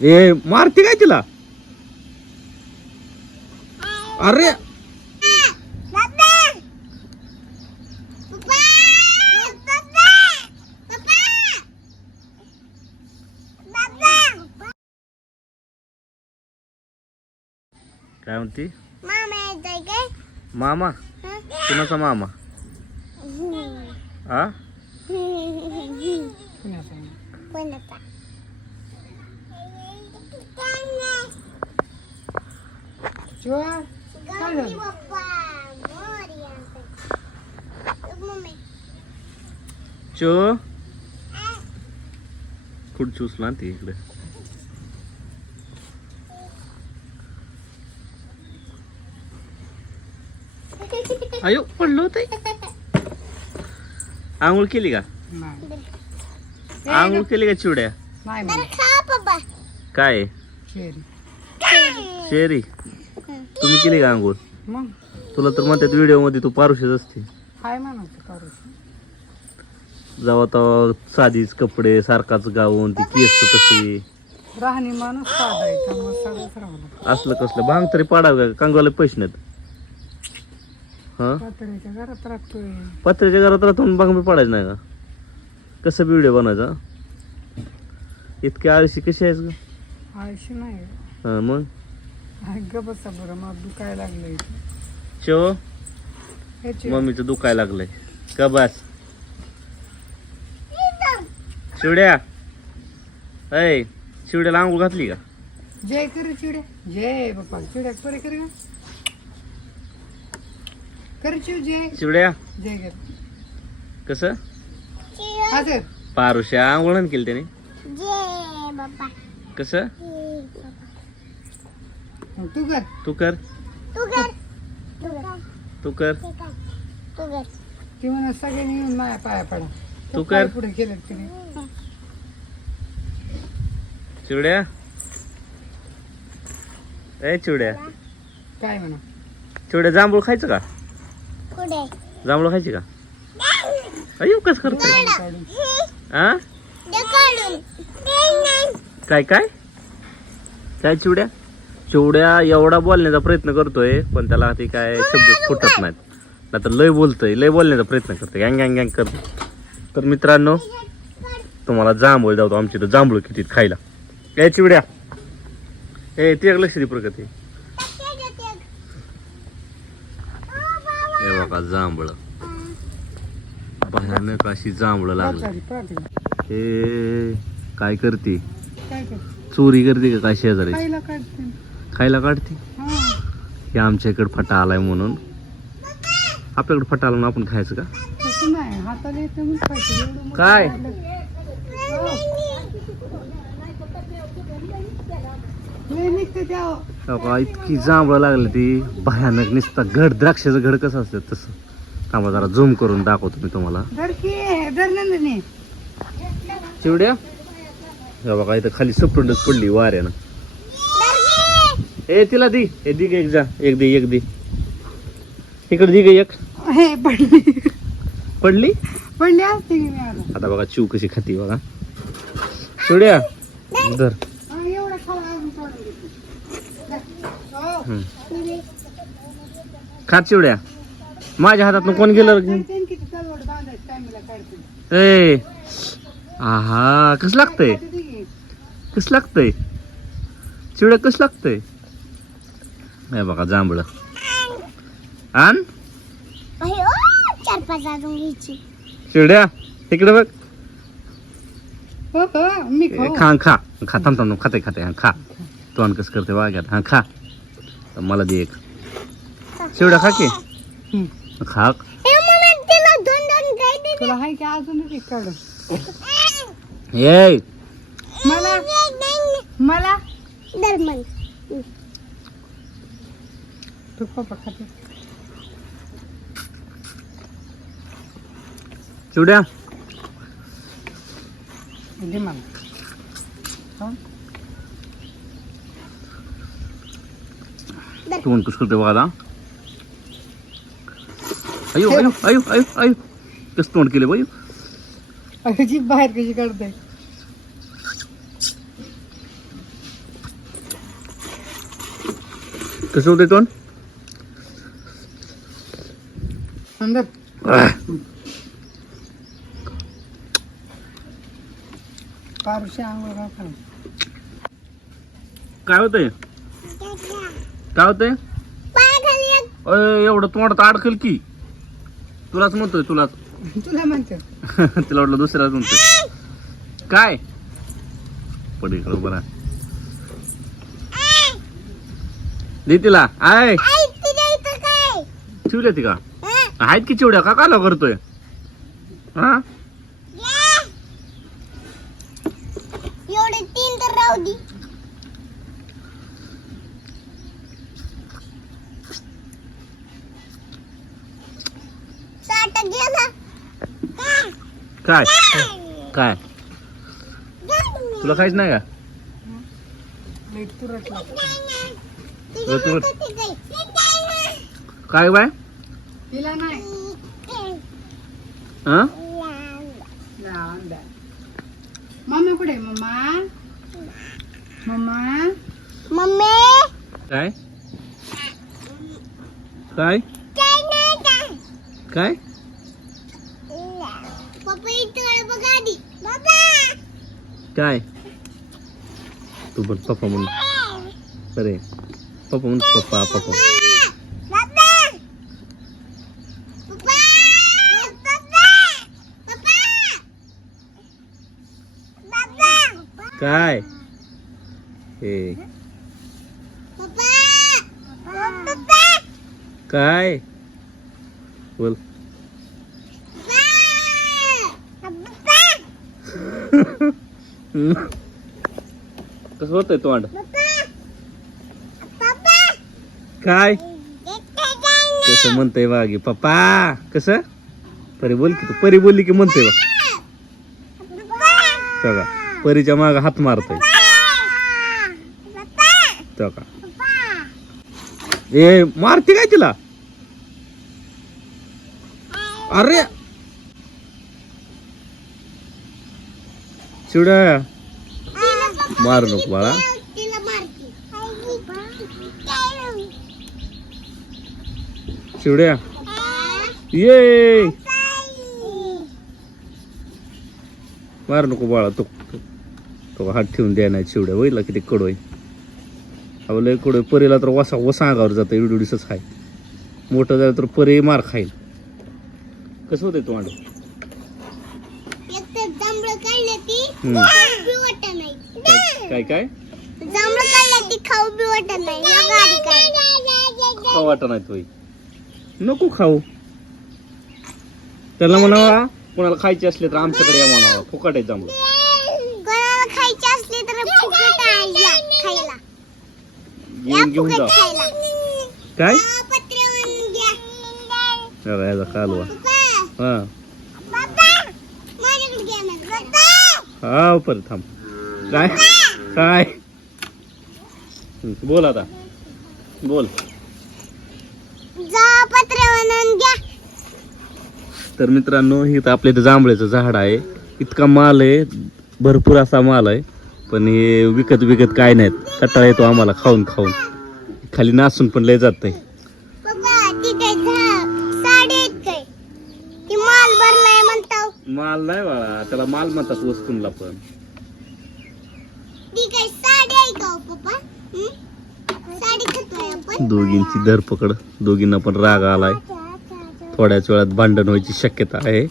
ए मारते काय तिला? अरे! काय म्हणती? मामा? येतोय काय मामा? कुणाचा मामा? आ मम्मी चो खुर्ची उचला ती इकडे अयो पडलो होते आंघोळ केली का आंघोळ केली का चिवड्या काय? शेरी शेरी तुम्ही केली का आंघोळ मग? तुला तर म्हणतात व्हिडिओमध्ये तू पारुशीच असते. करू जेव्हा तेव्हा साधीच कपडे सारखाच गाऊन ती केस तशी. राहणी माणूस सगळंच असलं कसलं भांग तरी पाडावं का? कांगवाला पैसे नाहीत. हा? पातळीच्या घरात राहतोय. पत्र्याच्या घरात राहून भांग बी पाडायचं नाही का? कसं बी व्हिडिओ बनायचा इतकी आळशी कशी आहेस का आळशी नाही. हा मग? बरं मग दुखायला लागलंय ह्याची मम्मीचं दुखायला लागलंय. का बस? शिवड्या अय शिवड्याला आंघोळ घातली का? जय कर चिड्या जय बाप्पा. चिड्या करे कर ग. कर चिव जय. शिवड्या जय कर. कसं? पारुष्या आंघोळ नाही केली त्याने? जय बाप्पा. कसं? बाप्पा. तू कर. तू कर. तू कर. तू कर. तू कर. तू कर. तू म्हणा सगळ्यांनी येऊन माझ्या पाया पडा. तू कर. पुढे केलं तिने चिवड्या. ए चिवड्या. काय म्हणा? चिवड्या जांभूळ खायचं का? कुठे जांभूळ खायची का? अयो कस काढून. काय काय? काय चिवड्या? चिवड्या एवढा बोलण्याचा प्रयत्न करतोय पण त्याला ते काय शब्द फुटत नाहीत. नाही तर लय बोलतोय लय बोलण्याचा प्रयत्न करतोय. गँग गँग गँग करतो तर मित्रांनो तुम्हाला जांभूळ जाऊ आमची तर जांभूळ किती खायला. ए चिवड्या. ए ते एक लक्ष दे प्रगती हे बघा जांभळ. भयानक अशी जांभळं लागली. हे काय करते? चोरी करते का काय शेजारी खायला काढते. हा आमच्या इकडे फटा आलाय म्हणून. आपल्याकडे फटा आला म्हणून आपण खायचं का? तसं नाही हाताला येते मग खायचं. एवढं मोठं काय? काढलं. लय निघते त्या हो का, इतकी जांभळं लागली ती. भयानक निसता घड द्राक्षाचं घड कसं असतं तसं. थांबा जरा झूम करून दाखवतो मी तुम्हाला. धरकी धर नंदिनी. चिवड्या? हे बघा इथं खाली सपटूनच पडली वाऱ्यानं. ए तिला दी. ए दी ग एक जा एक दे एक दे. इकडे दी ग एक. हे पडली. पडली? पडली असते की मी आता आता बघा चिव कशी खाती बघा. चिवड्या धर. हा, एवढा खाला अजून सोडून देते. हो. हम्म. खा चिवड्या. माझ्या हातात कोण गेलं? रे? काढते ना किती तलवार बांधायची टायमाला काढते? ए. आहा कस लागतंय. कस लागतंय? चिवड्या कस लागतंय? हे बघा जांभळ. आण. चार पाच अजून घ्यायची. चिवड्या इकडे बघ. हो हो खा खा. खा थांब थांब खाते खाते. हा खा. तोंड कसं करते बघा हा खा. मला दे एक. चिवड्या खा की. खा. हे मम्मी तिला हाय की अजून एक काढ मला मला? दर खातो. पप्पा खातो चिवड्या दे मला तोंड कुस करते बघा अयो अयो अयो अयो अयो. कस तोंड केले बाई अयोजी बाहेर कशी काढते कसं होते तोंड? अंदर पारुशा आंघोळ घाल काय? होतंय? काय होतंय? अय, एवढं तोंडात अडकल की. तुलाच म्हणतोय तुलाच. तुला म्हणतो तिला वाटलं दुसऱ्याच म्हणतोय. काय? पड बरा दे तिला. आय. आई तुझ्या इथं काय? ठेवल्या ती का? आहेत की चिवड्या? का काला करतोय? हा? घे. एवढे तीन तर राहू दे. साठ गेला काय? काय? तुला काहीच नाही का? काय बाय? तिला नाही हा मम्मी कुठे मम्मा मम्मा मम्मी काय काय काय नाही काय काय पप्पा इथं बघा आधी बाबा काय तू पण पप्पा म्हणून अरे पप्पा म्हणून पप्पा पप्पा बाबा पप्पा पप्पा पप्पा पप्पा काय? हे. काय? बोल. कस कसं होतंय तोंड? काय? कस म्हणतय कसं म्हणतंय बागी पप्पा? कस? परी बोल की तू. परी बोलली की म्हणतोय बा बघा. परीच्या माग हात मारतोय. तो का? ए मारते काय तिला? अरे! चिवड्या मार नको बाळा. तिला चिवड्या. ये! मार नको बाळा तू. तो हात ठेवून द्या नाही चिवड्या. वैला किती कडोय अहो लय कडोय परीला तर वसा वसा अंगावर जातं एवढी एवढीच खाय मोठं झालं तर परी मार खाईल. कसं होतंय तोंड ती काय काय ती खाऊ वाटत नाही. तोय नको खाऊ. त्याला म्हणावा कोणाला खायचे असले तर आमच्याकडे या म्हणावा. फुकट आहे जांभळं कोणाला खायची असली तर फुकट आहे या खायला या येऊन घेऊन जा. काय? याचा कालवा. हा. हा परत थांब. काय? काय? बोल आता. बोल. तर मित्रांनो हे तर आपल्या इथं जांभळ्याचं झाड आहे. इतका माल आहे. भरपूर असा माल आहे. पण हे विकत विकत काय नाहीत. कटाळा येतो आम्हाला खाऊन खाऊन. खाली नासून पण लय जात नाही. माल नाही बाळा त्याला माल म्हणतात वस्तूंना पण. हो दोघींची धरपकड. दोघींना पण राग आलाय. थोड्याच वेळात भांडण व्हायची शक्यता आहे.